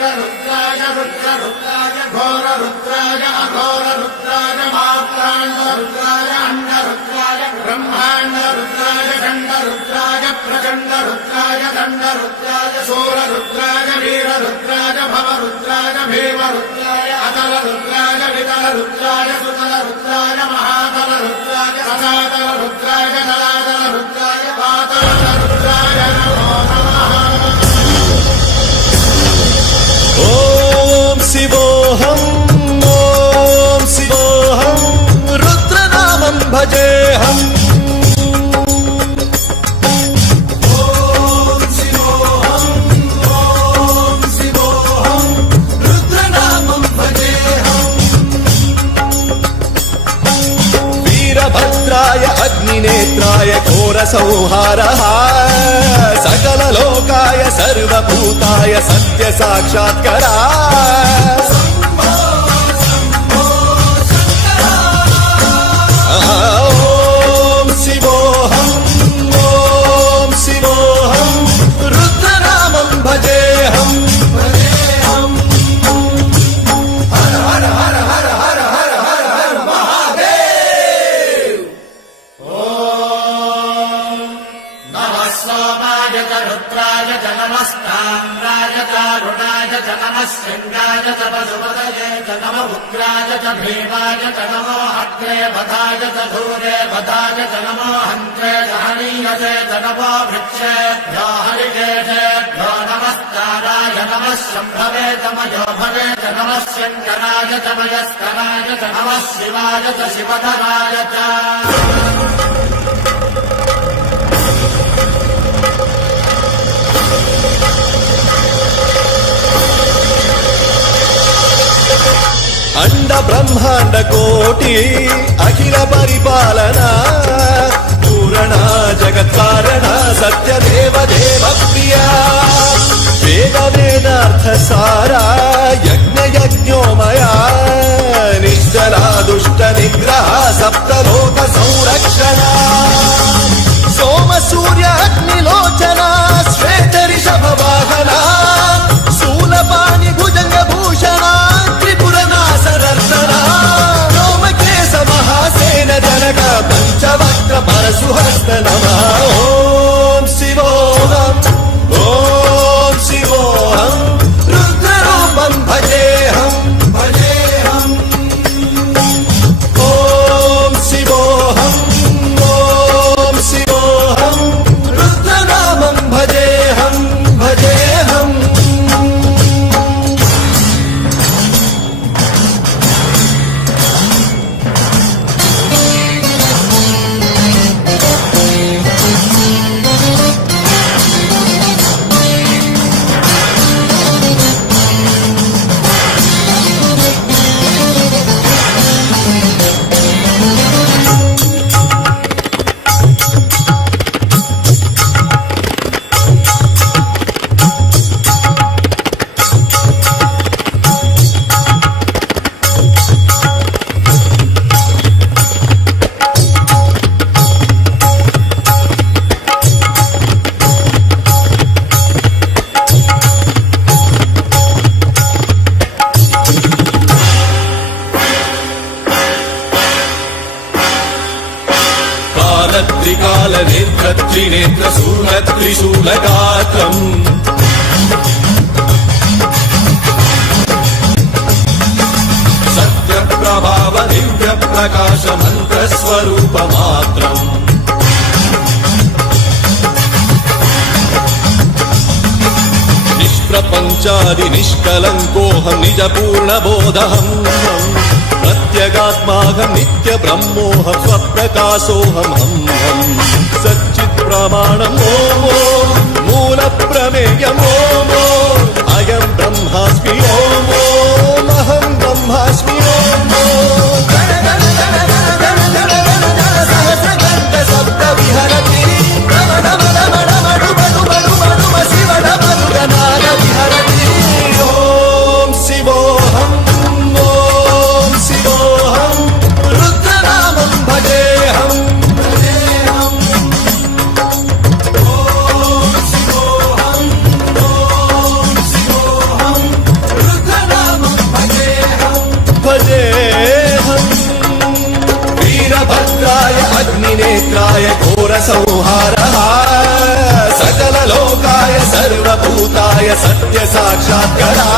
वीररुद्राय रुद्ररुद्राय घोररुद्राय अघोररुद्राय मात्राण्डरुद्राय अण्डरुद्राय ब्रह्माण्डरुद्राय खण्डरुद्राय प्रचण्डरुद्राय दण्डरुद्राय शूररुद्राय वीररुद्राय भवरुद्राय भीमरुद्राय अतलरुद्राय वितलरुद्राय सुतलरुद्राय महातलरुद्राय सदातलरुद्राय दलातलरुद्राय पातलरुद्राय नमो नमः। ओम शिवोऽहम् ओम शिवोऽहम् रुद्रनामं भजेऽहम्। ओम शिवोऽहम् ओम शिवोऽहम् रुद्रनामं भजेऽहम्। वीरभद्राय अग्निनेत्राय घोरसंहारः सकललोकाय सर्वभूताय सत्यसाक्षात्करा। ओम शिवोऽहम् ओम शिवोऽहम् रुद्रनामं भजेऽहम्। हर हर हर हर हर हर हर हर महादेव। नमः सोमाय च रुद्राय च नमस्ताम्राय च अरुणाय च नमः शृङ्गाय च पशुपतये च नमः उग्राय च भीमाय च नमो अग्रे वधाय च धूरे वधाय च नमो हन्त्रे च हनीयसे च नमो वृक्षेभ्यो हरिकेशेभ्यो नमस्काराय नमः शम्भवे च मयोभवे च नमः शङ्कराय च मयस्कराय च नमः शिवाय च शिवधराय च। अंड ब्रह्मांड कोटि अखिल परिपालना पूरणा जगत्कारणा सत्य देव देव प्रिया वेद वेदार्थ सारा यज्ञ यज्ञोमया निश्चला दुष्ट निग्रह सप्तलोक संरक्षणा सोम सूर्य अग्निलोचना श्वेत ऋषभ वाहना शूलपाणि भुजंग भूषणा रोमकेश महासेन जनक पंचवक्त्र परशुहस्त नमः। ओम शिवोऽहम् ओम शिवोऽहम् रुद्ररूपं भजेऽहम् भजेऽहम्। ओम शिवोऽहम् ओम शिवोऽहम् रुद्रनामं भजेऽहम् भजेऽहम्। त्रिकाल नेत्र त्रिनेत्र शूल त्रिशूलगात्रम् सत्य प्रभाव दिव्य प्रकाश मंत्र स्वरूप मात्रम् निष्प्रपंचादि निष्कलंकोऽहं निज पूर्ण बोधहम् प्रत्यगात्माहं नित्य ब्रह्मोऽहं स्वप्रकाशोऽहं हम सच्चित् प्रमाणम् ओम मूल प्रमेयम् ओम अयं ब्रह्मास्मि ओम अहं ब्रह्मास्मि ओम शब्द विहरति ओम शिवोऽहम् ओम शिवोऽहम् रुद्रनामं भजेऽहम् भजेऽहम्। ओम शिवोऽहम् ओम शिवोऽहम् भवाय घोर संहारः सकल लोकाय सर्वभूताय सत्य साक्षात्करः